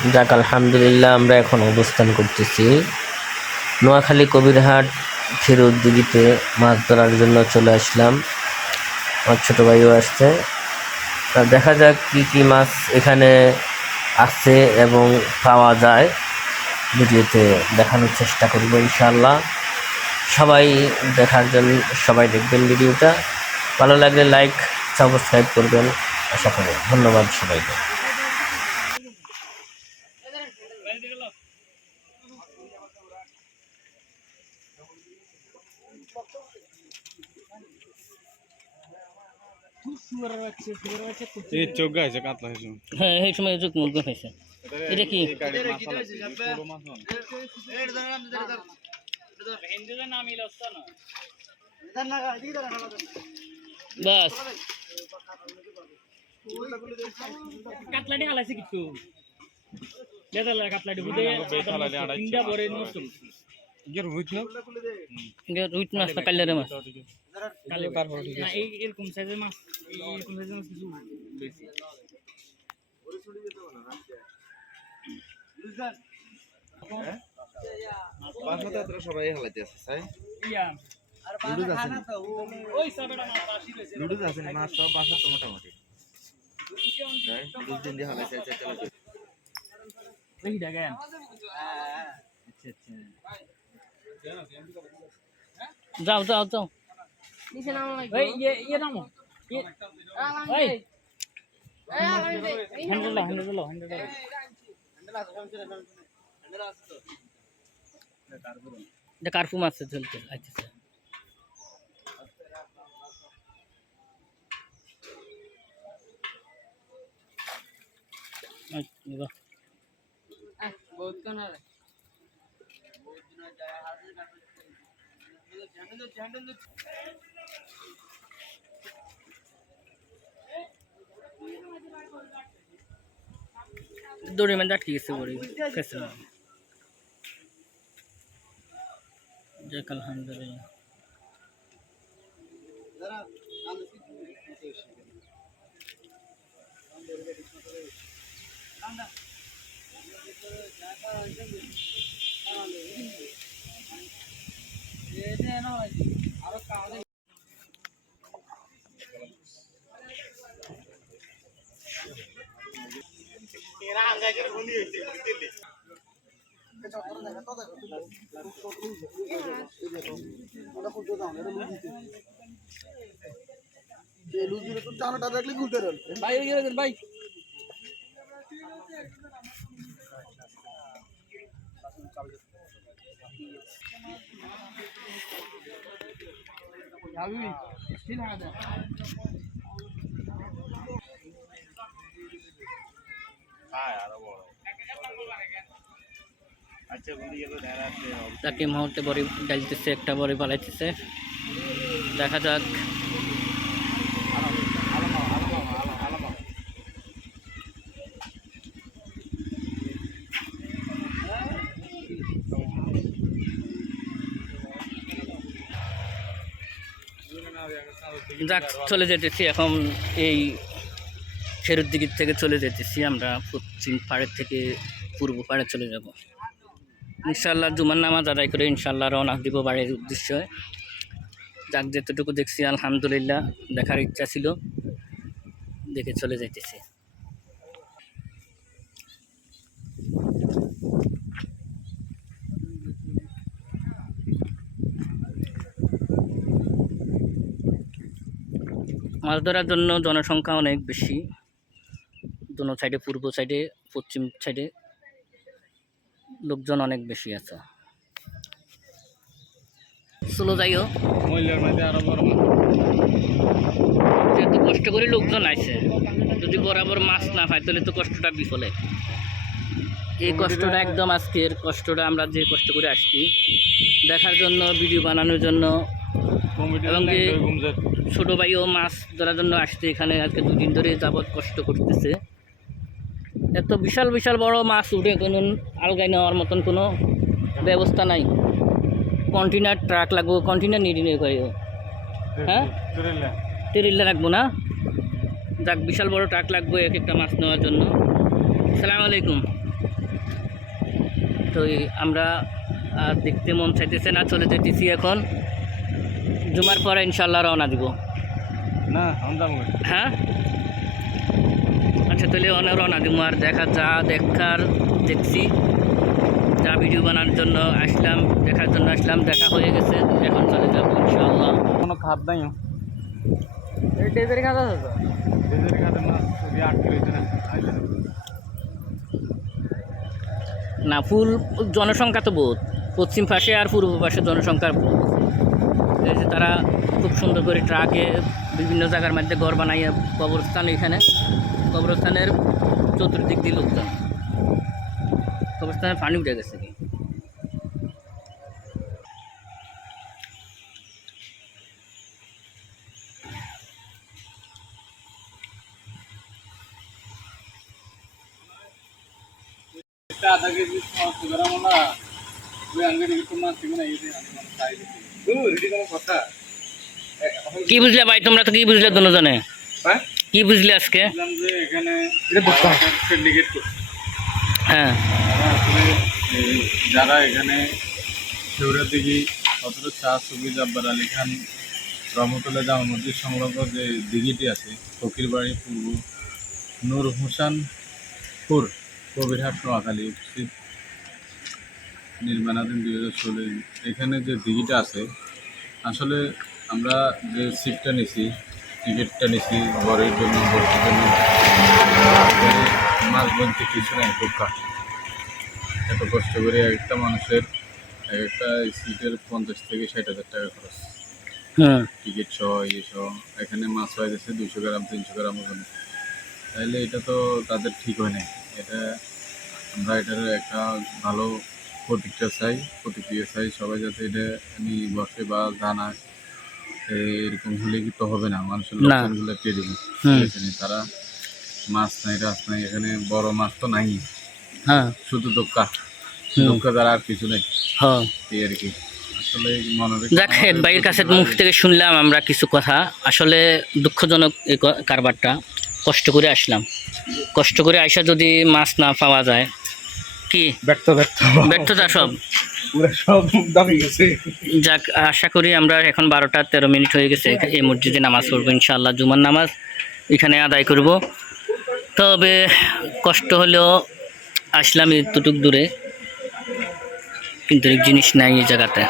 যাক আলহামদুলিল্লাহ, আমরা এখন অবস্থান করতেছি নোয়াখালী কবিরহাট ক্ষীরোদ্দিঘিতে। মাছ ধরার জন্য চলে আসলাম, আমার ছোটো ভাইও আসছে। তা দেখা যাক কী কী মাছ এখানে আসছে এবং পাওয়া যায়, ভিডিওতে দেখানোর চেষ্টা করব ইনশাআল্লাহ। সবাই দেখার জন্য সবাই দেখবেন ভিডিওটা, ভালো লাগলে লাইক সাবস্ক্রাইব করবেন আশা করি। ধন্যবাদ সবাইকে। চোখ গাইছে কাতলা হয়েছে। হ্যাঁ, এই সময় চোখ মুখ হয়েছে। এটা কি বাস কাতলাটি হালাইছে কিছু কাতলাটি রুইট মাছ না কাল্লারে মাছ, এরকম সাইজের মাছ, এরকম সাইজের মাছ কিছু বেশি। সবাই হালাইতে আছে তাই লুডুস আছে মাছ সব বাসা তো মোটামুটি দিন দিয়ে হালাইতে আছে। যাও যাও যাও, কার্পু মাছ চলতে আচ্ছা। बहुत कौन आ रहा है? दौड़े में डाट कैसे बोली कैसे जय अल्हम्दुलिल्लाह। भाई তাকে মুহূর্তে বড়ি ডালতেছে, একটা বড়ি পালাইতেছে, দেখা যাক। যাক, চলে যেতেছি এখন। এই ক্ষীরোদ্দিঘি থেকে চলে যেতেছি আমরা, পশ্চিম পাড়ের থেকে পূর্ব পাড়ে চলে যাব ইনশাল্লাহ। জুমার নামাজ আদায় করে ইনশাল্লাহ রওনা দিব বাড়ির উদ্দেশ্যে। যাক, যেতটুকু দেখছি আলহামদুলিল্লাহ, দেখার ইচ্ছা ছিল, দেখে চলে যাইতেছি। মাছ ধরার জন্য জনসংখ্যা অনেক বেশি, দোনো সাইডে, পূর্ব সাইডে পশ্চিম সাইডে লোকজন অনেক বেশি আছে। চলো যাইও, যেহেতু কষ্ট করে লোকজন আছে, যদি বরাবর মাছ না পায় তাহলে তো কষ্টটা বিফলে। এই কষ্টটা একদম আজকের কষ্টটা, আমরা যে কষ্ট করে আসছি দেখার জন্য, ভিডিও বানানোর জন্য, এবং ছোটো ভাইও মাছ ধরার জন্য আসছে এখানে। আজকে দুদিন ধরে যাবৎ কষ্ট করতেছে। এত বিশাল বিশাল বড় মাছ উঠে কোনো আলগায় নেওয়ার মতন কোনো ব্যবস্থা নাই। কন্টেনার ট্রাক লাগবো, কন্টেনার নিয়ে নিয়ে করে, হ্যাঁ ট্রেলার রাখবো না। যাক, বিশাল বড় ট্রাক লাগবে এক একটা মাছ নেওয়ার জন্য। আসসালামু আলাইকুম। তো আমরা আর দেখতে মন চাইতেছে না, চলে যেতেছি এখন। জুমার পরে ইনশাল্লাহ রওনা দিব। না আমরা হ্যাঁ আচ্ছা, তাহলে অনেক রওনা দিব। আর দেখার দেখছি, যা ভিডিও বানানোর জন্য আসলাম, দেখার জন্য আসলাম, দেখা হয়ে গেছে, এখন চলে যাবো ইনশাআল্লাহ। কোনো খাদ নাই ডেজারি খাওয়া যাবে ডেজারি খাদের মাছ যদি আটকে রয়েছে না না, ফুল জনসংখ্যা তো বহুত, পশ্চিম পাশে আর পূর্ব পাশে জনসংখ্যার বহুত। এই যে তারা খুব সুন্দর করে ট্রাকে বিভিন্ন জায়গার মধ্যে ঘর বানাইয়া কবরস্থান, এখানে কবরস্থানের চতুর্দিক দিয়ে লোকজন, কবরস্থানের পানি উঠে গেছে কি। আধা কেজি মাছ গরম না ওই আঙ্গিটি একটু মাছ ঠিক না এই যে আমি মানে খাই দিছি রেডি কোনো কথা কি বুঝলে ভাই, তোমরা তো কি বুঝলে দুজনে? হ্যাঁ কি বুঝলে আজকে? বললাম যে এখানে এটা সিন্ডিকেট করছে। হ্যাঁ আসলে যারা এখানে শিউরের দিঘি হজরত শাহ সুফি জব্বার আলী খান রহমতুল্লাহ জামা মসজিদ সংলগ্ন যে দিঘিটি আছে ফকির বাড়ি পূর্ব নূর হোসেনপুর কবিরহাট নোয়াখালী উপস্থিত নির্মাণাধীন 2016। এখানে যে দিঘিটা আছে, আসলে আমরা যে সিটটা নিছি, টিকিটটা নিছি বরের জন্য ভর্তির জন্য, মাছ বলতে কিছু নাই, খুব কাছে এত কষ্ট করে একটা মানুষের একটা সিটের 50 থেকে 60,000 টাকা খরচ, হ্যাঁ টিকিট সহ ইয়ে সহ। এখানে মাছ হয়ে গেছে 200 গ্রাম 300 গ্রাম ওখানে, তাহলে এটা তো তাদের ঠিক হয় না। এটা আমরা এটার একটা ভালো প্রতিক্রিয়া চাই সবাই, যাতে এটা নিয়ে বসে বা জানায়। এরকম হলে কি তো হবে না, মানুষের না। লোকজনগুলো কে দেবে? হুম। তারা মাছ নাই রাস নাই, এখানে বড় মাছ তো নাই, হ্যাঁ শুধু দোক্কা হুম। দোক্কা দ্বারা আর কিছু নেই, হ্যাঁ এই আর কি। আসলে মনে যাক, ভাইয়ের কাছে মুখ থেকে শুনলাম আমরা কিছু কথা। আসলে দুঃখজনক এই কারবারটা। কষ্ট করে আসলাম, কষ্ট করে আইসা যদি মাছ না পাওয়া যায়, কি ব্যর্থতা সব। পুরো সব দাবি গেছে। যাক, আশা করি আমরা এখন 12টা 13 মিনিট হয়ে গেছে, এই মসজিদে নামাজ পড়বো ইনশাআল্লাহ, জুমার নামাজ এখানে আদায় করব। তবে কষ্ট হলেও আসলাম এতটুক দূরে, কিন্তু জিনিস নাই এই জায়গাতে।